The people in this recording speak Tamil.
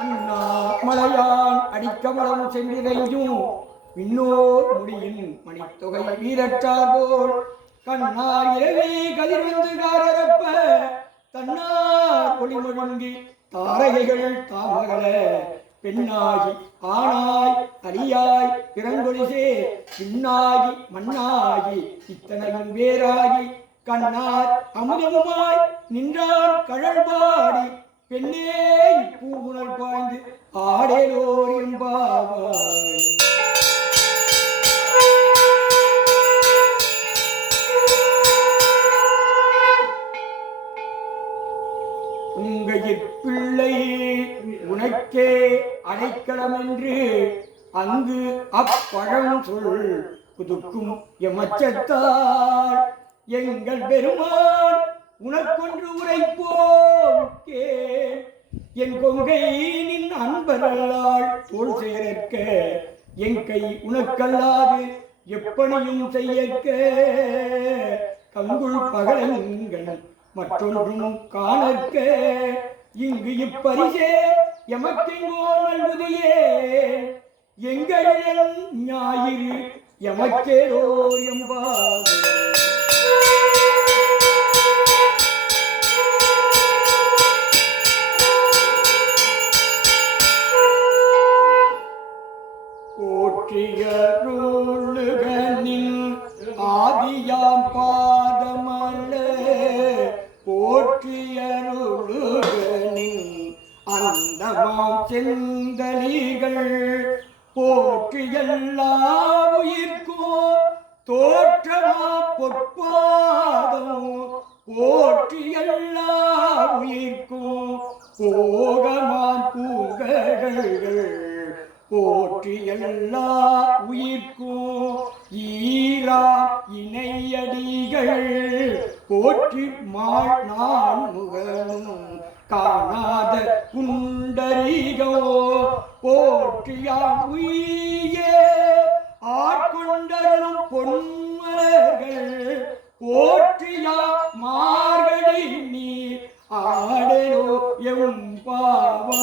அண்ணா மலையான் அடிக்கமலம் சென்றிரையும் விண்ணோர் முடியின் மணித்தொகை வீரற்றார் போல் கண்ணார் இரவே கதிர்வந்து காரப்ப தன்னார் ஒளிமொழுங்கி தாரகைகள் தாமகள பெண்ணாகி ஆணாய் அடியாய் பிறங்கொழிசே பின்னாகி மண்ணாகி இத்தனையும் வேறாகி கண்ணார் அமுதமுமாய் நின்றான் கழல்பாடி பெண்ணே இப்பூமுனல் பாய்ந்து ஆடேலோர் என்பாவாய். உங்கையிற் பிள்ளை உனக்கே அடைக்கலம் என்று அங்கு அப்பழம் சொல் புதுக்கும் எமச்சத்தார் எங்கள் பெருமான் உனக்கொன்று உரைப்போக்கே என் கொங்கை நின் அன்பரல்லால் தோல் சேரற்க என் கை உனக்கல்லாது எப்பணியும் செய்யற்க கங்குள் பகலங்கள் மற்றொன்றும் காணற்க இங்கு இப்பரிசே எமக்கெங்கோ நல்வதையே எங்கள் ஞாயிறு எமக்கேரோர் என்பார். போற்றியருளுகனின் ஆதியாம் பாதமல்ல போற்றியருளுகனின் அந்தமாம் செந்தலிகள் போற்றியல்லா உயிர்க்கோ தோற்றமா பொற்பாதம் போற்றியல்லா உயிர்க்கோ போகமாம் பூங்ககள் போற்றியல்லா உயிர்க்கும் ஈரா இணையடிகள் போற்றி மாள் நான் முகனும் காணாத குண்டரிகோ போற்றியா உயியே ஆட்கொண்டரும் பொன்மலர்கள் போற்றியா மார்கழி நீர் ஆடலோ எம் பாவா.